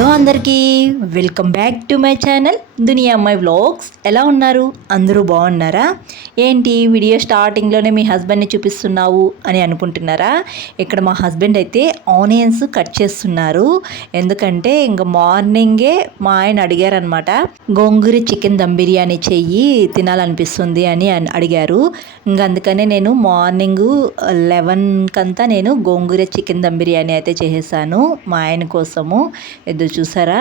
Hello అందరికీ, welcome back to my channel దునియా అమ్మాయి vlogs. ఎలా ఉన్నారు? అందరూ బాగున్నారా? ఏంటి వీడియో స్టార్టింగ్లోనే మీ హస్బెండ్ని చూపిస్తున్నావు అని అనుకుంటున్నారా? ఇక్కడ మా హస్బెండ్ అయితే ఆనియన్స్ కట్ చేస్తున్నారు. ఎందుకంటే ఇంకా మార్నింగే మా ఆయన అడిగారనమాట, గోంగూర చికెన్ దమ్ బిర్యానీ చెయ్యి తినాలనిపిస్తుంది అని అడిగారు. ఇంకా అందుకనే నేను మార్నింగ్ 11 నేను గోంగూర చికెన్ దమ్ బిర్యానీ అయితే చేసేసాను మా ఆయన కోసము. ఎదురు చూసారా,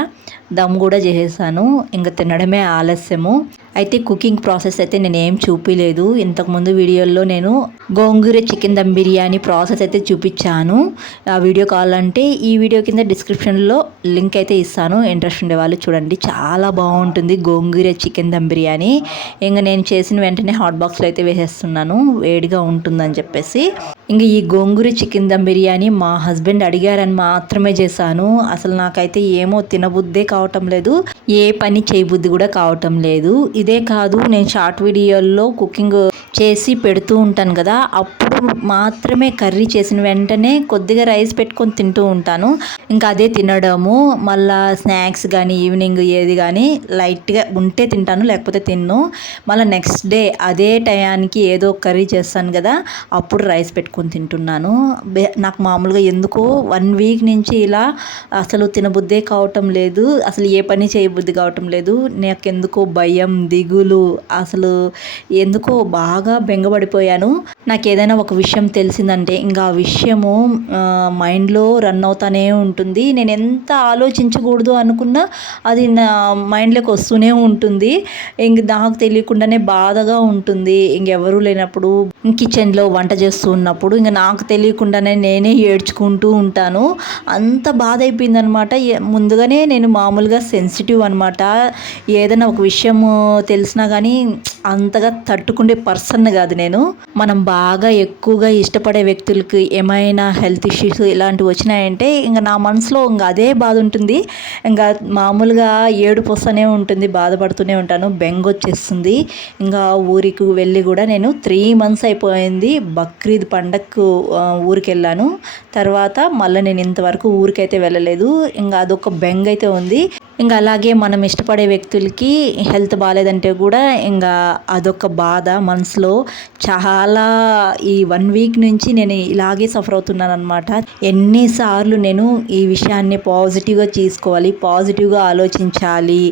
దమ్ కూడా చేసేసాను. ఇంకా తినడమే ఆలస్యము. అయితే కుకింగ్ ప్రాసెస్ అయితే నేను ఏం చూపించలేదు. ఇంతకుముందు వీడియోల్లో నేను గోంగూర చికెన్ దమ్ బిర్యానీ ప్రాసెస్ అయితే చూపించాను. ఆ వీడియో కావాలంటే ఈ వీడియో కింద డిస్క్రిప్షన్లో లింక్ అయితే ఇస్తాను. ఇంట్రెస్ట్ ఉండే వాళ్ళు చూడండి, చాలా బాగుంటుంది గోంగూర చికెన్ దమ్ బిర్యానీ. ఇంకా నేను చేసిన వెంటనే హాట్ బాక్స్లో అయితే వేసేస్తున్నాను, వేడిగా ఉంటుందని చెప్పేసి. ఇంకా ఈ గోంగూర చికెన్ దమ్ బిర్యానీ మా హస్బెండ్ అడిగారని మాత్రమే చేశాను. అసలు నాకైతే ఏమో తినబుద్దే కావటం లేదు, ఏ పని చేయబుద్ధి కూడా కావటం లేదు. ఇదే కాదు, నేను షార్ట్ వీడియోల్లో కుకింగ్ చేసి పెడుతూ ఉంటాను కదా, అప్పుడు మాత్రమే కర్రీ చేసిన వెంటనే కొద్దిగా రైస్ పెట్టుకొని తింటూ ఉంటాను. ఇంకా అదే తినడము. మళ్ళీ స్నాక్స్ కానీ ఈవినింగ్ ఏది కానీ లైట్గా ఉంటే తింటాను, లేకపోతే తిన్ను. మళ్ళీ నెక్స్ట్ డే అదే టయానికి ఏదో కర్రీ చేస్తాను కదా, అప్పుడు రైస్ పెట్టుకొని తింటున్నాను. నాకు మామూలుగా ఎందుకో 1 వీక్ నుంచి ఇలా అసలు తినబుద్దే కావటం లేదు, అసలు ఏ పని చేయబుద్ధి కావటం లేదు. నాకెందుకో భయం, దిగులు, అసలు ఎందుకో బాగా బెంగపడిపోయాను. నాకు ఏదైనా ఒక విషయం తెలిసిందంటే ఇంకా ఆ విషయము మైండ్లో రన్ అవుతానే ఉంటుంది. నేను ఎంత ఆలోచించకూడదు అనుకున్నా అది నా మైండ్లోకి వస్తూనే ఉంటుంది. ఇంక నాకు తెలియకుండానే బాధగా ఉంటుంది. ఇంకెవరూ లేనప్పుడు కిచెన్లో వంట చేస్తూ ఉన్నప్పుడు ఇంకా నాకు తెలియకుండానే నేనే ఏడ్చుకుంటూ ఉంటాను. అంత బాధ అయిపోయిందనమాట. ముందుగానే నేను మామూలుగా సెన్సిటివ్ అనమాట. ఏదైనా ఒక విషయం తెలిసినా కానీ అంతగా తట్టుకునే పర్సన్ కాదు నేను. మనం బాగా ఎక్కువగా ఇష్టపడే వ్యక్తులకి ఏమైనా హెల్త్ ఇష్యూస్ ఇలాంటివి వచ్చినాయంటే ఇంకా నా మనసులో ఇంకా అదే బాధ ఉంటుంది. ఇంకా మామూలుగా ఏడుపు వస్తూనే ఉంటుంది, బాధపడుతూనే ఉంటాను, బెంగ వచ్చేస్తుంది. ఇంకా ఊరికి వెళ్ళి కూడా నేను 3 months అయిపోయింది. బక్రీద్ పండగకు ఊరికి వెళ్ళాను. తర్వాత మళ్ళీ నేను ఇంతవరకు ఊరికైతే వెళ్ళలేదు. ఇంకా అదొక బెంగ అయితే ఉంది. ఇంకా అలాగే మనం ఇష్టపడే వ్యక్తులకి హెల్త్ బాగాలేదంటే కూడా ఇంకా అదొక బాధ మనసులో. చాలా ఈ 1 వీక్ నుంచి నేను ఇలాగే సఫర్ అవుతున్నాను అనమాట. ఎన్నిసార్లు నేను ఈ విషయాన్ని పాజిటివ్గా తీసుకోవాలి, పాజిటివ్గా ఆలోచించాలి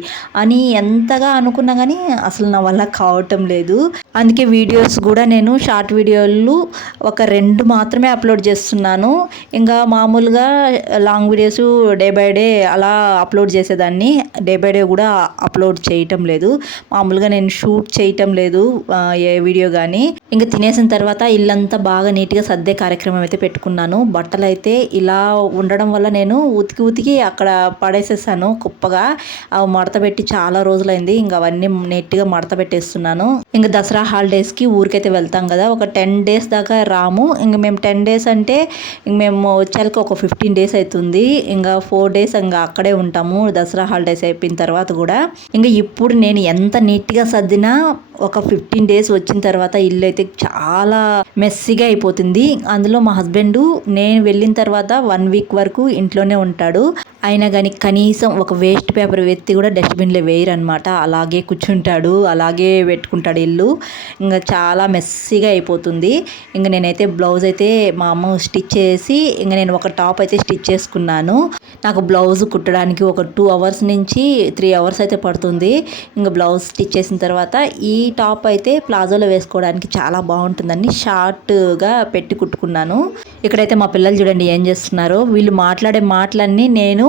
అని ఎంతగా అనుకున్నా కానీ అసలు నా వల్ల కావటం లేదు. అందుకే వీడియోస్ కూడా నేను షార్ట్ వీడియోలు ఒక 2 మాత్రమే అప్లోడ్ చేస్తున్నాను. ఇంకా మామూలుగా long videos day by day అలా అప్లోడ్ చేసేదాన్ని. డే బై డే కూడా అప్లోడ్ చేయటం లేదు. మామూలుగా నేను షూట్ చేయటం లేదు ఏ వీడియో కానీ. ఇంకా తినేసిన తర్వాత ఇల్లంతా బాగా నీట్గా సర్దే కార్యక్రమం అయితే పెట్టుకున్నాను. బట్టలు అయితే ఇలా ఉండడం వల్ల నేను ఉతికి అక్కడ పడేసేసాను కుప్పగా. అవి మడత పెట్టి చాలా రోజులైంది. ఇంకా అవన్నీ నీట్గా మడత పెట్టేస్తున్నాను. ఇంకా దసరా హాలిడేస్కి ఊరికైతే వెళ్తాం కదా, ఒక 10 days దాకా రాము. ఇంకా మేము 10 days అంటే ఇంక మేము వచ్చాక ఒక 15 days అవుతుంది. ఇంకా 4 days ఇంకా అక్కడే ఉంటాము దసరా హాలిడేస్ అయిపోయిన తర్వాత కూడా. ఇంకా ఇప్పుడు నేను ఎంత నీట్గా సర్దినా ఒక 15 days వచ్చిన తర్వాత ఇల్లు అయితే చాలా మెస్సీగా అయిపోతుంది. అందులో మా హస్బెండ్ నేను వెళ్ళిన తర్వాత 1 week వరకు ఇంట్లోనే ఉంటాడు. అయినా కానీ కనీసం ఒక వేస్ట్ పేపర్ ఎత్తి కూడా డస్ట్బిన్లో వేయరనమాట. అలాగే కూర్చుంటాడు, అలాగే పెట్టుకుంటాడు ఇల్లు. ఇంకా చాలా మెస్సీగా అయిపోతుంది. ఇంకా నేనైతే బ్లౌజ్ అయితే మా అమ్మ స్టిచ్ చేసి ఇంకా నేను ఒక టాప్ అయితే స్టిచ్ చేసుకున్నాను. నాకు బ్లౌజ్ కుట్టడానికి ఒక 2 hours నుంచి 3 hours అయితే పడుతుంది. ఇంకా బ్లౌజ్ స్టిచ్ చేసిన తర్వాత ఈ టాప్ అయితే ప్లాజోలో వేసుకోవడానికి చాలా బాగుంటుందని షార్ట్గా పెట్టి కుట్టుకున్నాను. ఇక్కడైతే మా పిల్లలు చూడండి ఏం చేస్తున్నారో. వీళ్ళు మాట్లాడే మాటలన్నీ నేను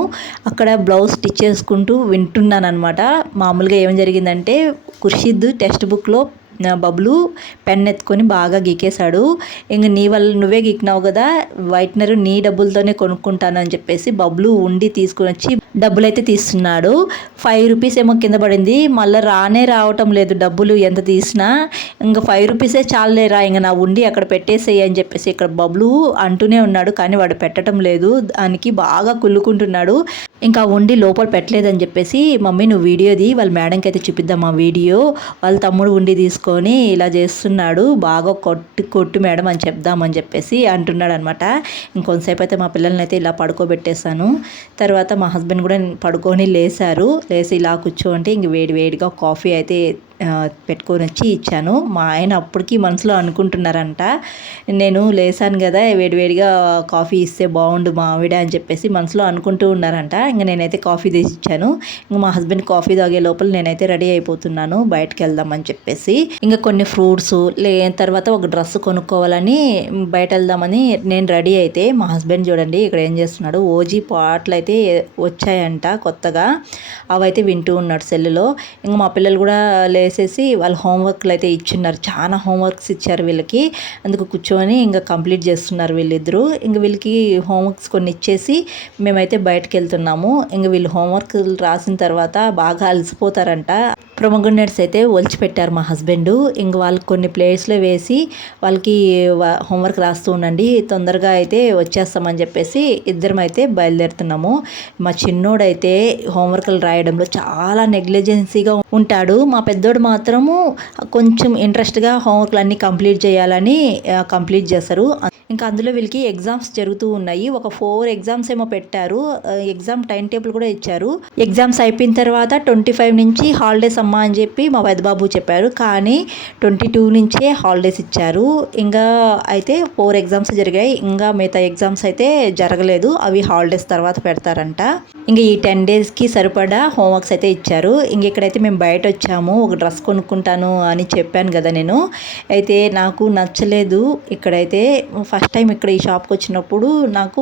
అక్కడ బ్లౌజ్ స్టిచ్ చేసుకుంటూ వింటున్నాను అనమాట. మామూలుగా ఏం జరిగిందంటే ఖుర్షిద్ టెక్స్ట్ బుక్లో బబ్లు పెన్ ఎత్తుకొని బాగా గీకేశాడు. ఇంక నీ వల్ల నువ్వే గీకినావు కదా, వైట్నర్ నీ డబ్బులతోనే కొనుక్కుంటాను అని చెప్పేసి బబ్లు ఉండి తీసుకుని వచ్చి డబ్బులైతే తీస్తున్నాడు. 5 rupees ఏమో కింద పడింది. మళ్ళీ రావటం లేదు డబ్బులు ఎంత తీసినా. ఇంకా 5 rupees చాలేరా, ఇంకా నా ఉండి అక్కడ పెట్టేసేయి అని చెప్పేసి ఇక్కడ బబ్లు అంటూనే ఉన్నాడు. కానీ వాడు పెట్టడం లేదు, దానికి బాగా కుళ్ళుకుంటున్నాడు. ఇంకా వండి లోపల పెట్టలేదని చెప్పేసి మమ్మీ నువ్వు వీడియోది వాళ్ళ మేడంకి అయితే చూపిద్దాం ఆ వీడియో, వాళ్ళ తమ్ముడు ఉండి తీసుకొని ఇలా చేస్తున్నాడు, బాగా కొట్టు మేడం అని చెప్దామని చెప్పేసి అంటున్నాడు అనమాట. ఇంకొంతసేపు అయితే మా పిల్లల్ని అయితే ఇలా పడుకోబెట్టేశాను. తర్వాత మా హస్బెండ్ కూడా పడుకొని లేచి ఇలా కూర్చోంటే ఇంక వేడిగా కాఫీ అయితే పెట్టుకొని వచ్చి ఇచ్చాను. మా ఆయన అప్పటికి మనసులో అనుకుంటున్నారంట, నేను లేసాను కదా వేడిగా కాఫీ ఇస్తే బాగుండు మా ఆవిడ అని చెప్పేసి మనసులో అనుకుంటూ ఉన్నారంట. ఇంకా నేనైతే కాఫీ తీసి ఇచ్చాను. ఇంకా మా హస్బెండ్ కాఫీ తాగే లోపల నేనైతే రెడీ అయిపోతున్నాను బయటకు వెళ్దామని చెప్పేసి. ఇంకా కొన్ని ఫ్రూట్స్ తర్వాత ఒక డ్రెస్ కొనుక్కోవాలని బయట వెళ్దామని నేను రెడీ అయితే మా హస్బెండ్ చూడండి ఇక్కడ ఏం చేస్తున్నాడు, ఓజీ పాటలు అయితే వచ్చాయంట కొత్తగా, అవైతే వింటూ ఉన్నాడు సెల్లులో. ఇంకా మా పిల్లలు కూడా వేసేసి వాళ్ళు హోంవర్క్లు అయితే ఇచ్చున్నారు, చాలా హోంవర్క్స్ ఇచ్చారు వీళ్ళకి, అందుకు కూర్చొని ఇంకా కంప్లీట్ చేస్తున్నారు వీళ్ళిద్దరూ. ఇంకా వీళ్ళకి హోంవర్క్స్ కొన్ని ఇచ్చేసి మేమైతే బయటకు వెళ్తున్నాము. ఇంకా వీళ్ళు హోంవర్క్ రాసిన తర్వాత బాగా అలసిపోతారంట. ప్రొమోగ్రనేట్స్ అయితే ఒలిచిపెట్టారు మా హస్బెండ్. ఇంక వాళ్ళకి కొన్ని ప్లేట్స్లో వేసి వాళ్ళకి హోంవర్క్ రాస్తూ ఉండండి, తొందరగా అయితే వచ్చేస్తామని చెప్పేసి ఇద్దరం అయితే బయలుదేరుతున్నాము. మా చిన్నోడైతే హోంవర్క్లు రాయడంలో చాలా నెగ్లిజెన్సీగా ఉంటాడు. మా పెద్దోడు మాత్రము కొంచెం ఇంట్రెస్ట్గా హోంవర్క్లు అన్నీ కంప్లీట్ చేయాలని కంప్లీట్ చేస్తారు. ఇంకా అందులో వీళ్ళకి ఎగ్జామ్స్ జరుగుతూ ఉన్నాయి. ఒక 4 ఎగ్జామ్స్ ఏమో పెట్టారు, ఎగ్జామ్ టైం టేబుల్ కూడా ఇచ్చారు. ఎగ్జామ్స్ అయిపోయిన తర్వాత 25 నుంచి హాలిడేస్ అమ్మా అని చెప్పి మా పెద్దబాబు చెప్పారు, కానీ 22 నుంచే హాలిడేస్ ఇచ్చారు. ఇంకా అయితే 4 ఎగ్జామ్స్ జరిగాయి, ఇంకా మిగతా ఎగ్జామ్స్ అయితే జరగలేదు, అవి హాలిడేస్ తర్వాత పెడతారంట. ఇంకా ఈ 10 డేస్కి సరిపడా హోంవర్క్స్ అయితే ఇచ్చారు. ఇంక ఇక్కడైతే మేము బయట వచ్చాము, ఒక డ్రెస్ కొనుక్కుంటాను అని చెప్పాను కదా నేను, అయితే నాకు నచ్చలేదు. ఇక్కడైతే ఫస్ట్ టైం ఇక్కడ ఈ షాప్కి వచ్చినప్పుడు నాకు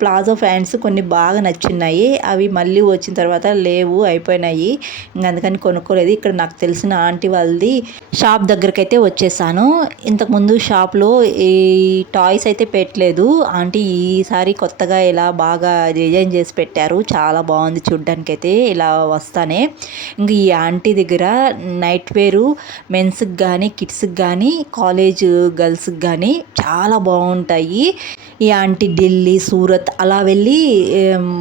ప్లాజో ప్యాంట్స్ కొన్ని బాగా నచ్చున్నాయి, అవి మళ్ళీ వచ్చిన తర్వాత లేవు, అయిపోయినాయి. ఇంక అందుకని కొనుక్కోలేదు. ఇక్కడ నాకు తెలిసిన ఆంటీ వాళ్ళది షాప్ దగ్గరికి అయితే వచ్చేసాను. ఇంతకుముందు షాప్లో ఈ టాయ్స్ అయితే పెట్టలేదు ఆంటీ, ఈసారి కొత్తగా ఇలా బాగా డిజైన్ చేసి పెట్టారు, చాలా బాగుంది చూడ్డానికి అయితే. ఇలా వస్తానే ఇంక ఈ ఆంటీ దగ్గర నైట్ వేరు మెన్స్కి కానీ కిడ్స్కి కానీ కాలేజ్ గర్ల్స్కి కానీ చాలా బాగుంటాయి. ఈ ఆంటీ ఢిల్లీ సూరత్ అలా వెళ్ళి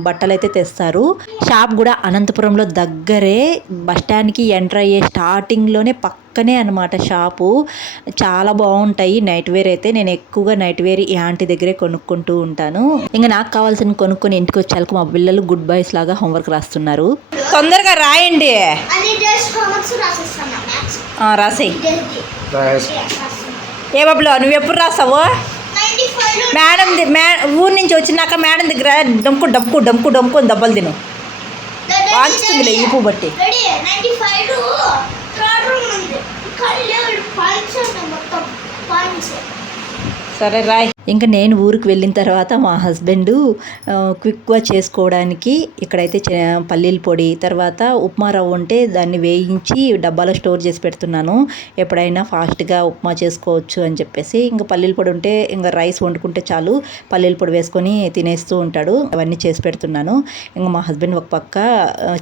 బట్టలు అయితే తెస్తారు. షాప్ కూడా అనంతపురంలో దగ్గరే, బస్టాండ్కి ఎంటర్ అయ్యే స్టార్టింగ్లోనే పక్కనే అనమాట షాపు. చాలా బాగుంటాయి నైట్ వేర్ అయితే. నేను ఎక్కువగా నైట్ వేర్ ఈ ఆంటీ దగ్గరే కొనుక్కుంటూ ఉంటాను. ఇంకా నాకు కావాల్సిన కొనుక్కొని ఇంటికి వచ్చాక మా పిల్లలు గుడ్ బాయ్స్ లాగా హోంవర్క్ రాస్తున్నారు. తొందరగా రాయండి, రాసేయి. ఏ బాబులో నువ్వు ఎప్పుడు రాసావు? మేడం ఊరి నుంచి వచ్చినాక మేడం దగ్గర డమ్కు దెబ్బలు తిను, వాంచుతుందిలే ఈ పువ్వు బట్టి. సరే రాయ్. ఇంకా నేను ఊరికి వెళ్ళిన తర్వాత మా హస్బెండ్ క్విక్గా చేసుకోవడానికి ఇక్కడైతే పల్లీల పొడి, తర్వాత ఉప్మా రవ్వ ఉంటే దాన్ని వేయించి డబ్బాలో స్టోర్ చేసి పెడుతున్నాను, ఎప్పుడైనా ఫాస్ట్గా ఉప్మా చేసుకోవచ్చు అని చెప్పేసి. ఇంకా పల్లీల పొడి ఉంటే ఇంకా రైస్ వండుకుంటే చాలు, పల్లీల పొడి వేసుకొని తినేస్తూ ఉంటాడు. అవన్నీ చేసి పెడుతున్నాను. ఇంకా మా హస్బెండ్ ఒక పక్క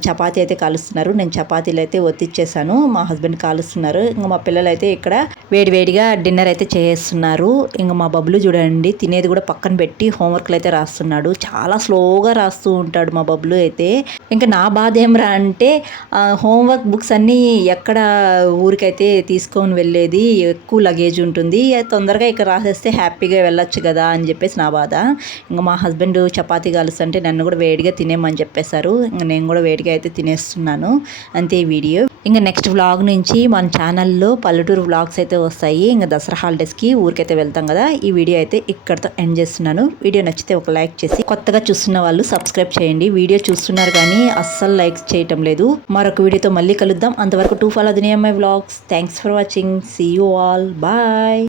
చపాతీ అయితే కాలుస్తున్నారు, నేను చపాతీలు అయితే ఒత్తిచ్చేసాను, మా హస్బెండ్ కాలుస్తున్నారు. ఇంకా మా పిల్లలు అయితే ఇక్కడ వేడిగా డిన్నర్ అయితే చేస్తున్నారు. ఇంకా మా బబ్బులు చూడండి తినేది కూడా పక్కన పెట్టి హోంవర్క్లు అయితే రాస్తున్నాడు, చాలా స్లోగా రాస్తూ ఉంటాడు మా బబ్బులు అయితే. ఇంకా నా బాధ ఏమరా అంటే హోంవర్క్ బుక్స్ అన్నీ ఎక్కడ ఊరికైతే తీసుకొని వెళ్ళేది, ఎక్కువ లగేజ్ ఉంటుంది, తొందరగా ఇక్కడ రాసేస్తే హ్యాపీగా వెళ్ళొచ్చు కదా అని చెప్పేసి నా బాధ. ఇంకా మా హస్బెండ్ చపాతీ కాలుస్తుంటే నన్ను కూడా వేడిగా తినేమని చెప్పేశారు. ఇంకా నేను కూడా వేడిగా అయితే తినేస్తున్నాను. అంతే ఈ వీడియో. ఇంకా నెక్స్ట్ వ్లాగ్ నుంచి మన ఛానల్లో పల్లెటూరు వ్లాగ్స్ అయితే వస్తాయి. ఇంకా దసరా హాలిడేస్కి ఊరికైతే వెళ్తాం కదా. ఈ వీడియో అయితే ఇక్కడితో ఎండ్ చేస్తున్నాను. వీడియో నచ్చితే ఒక లైక్ చేసి, కొత్తగా చూస్తున్న వాళ్ళు సబ్స్క్రైబ్ చేయండి. వీడియో చూస్తున్నారు కానీ అస్సలు లైక్ చేయటం లేదు. మరొక వీడియోతో మళ్ళీ కలుద్దాం. అంతవరకు to follow Duniya my vlogs. Thanks for watching. See you all. Bye.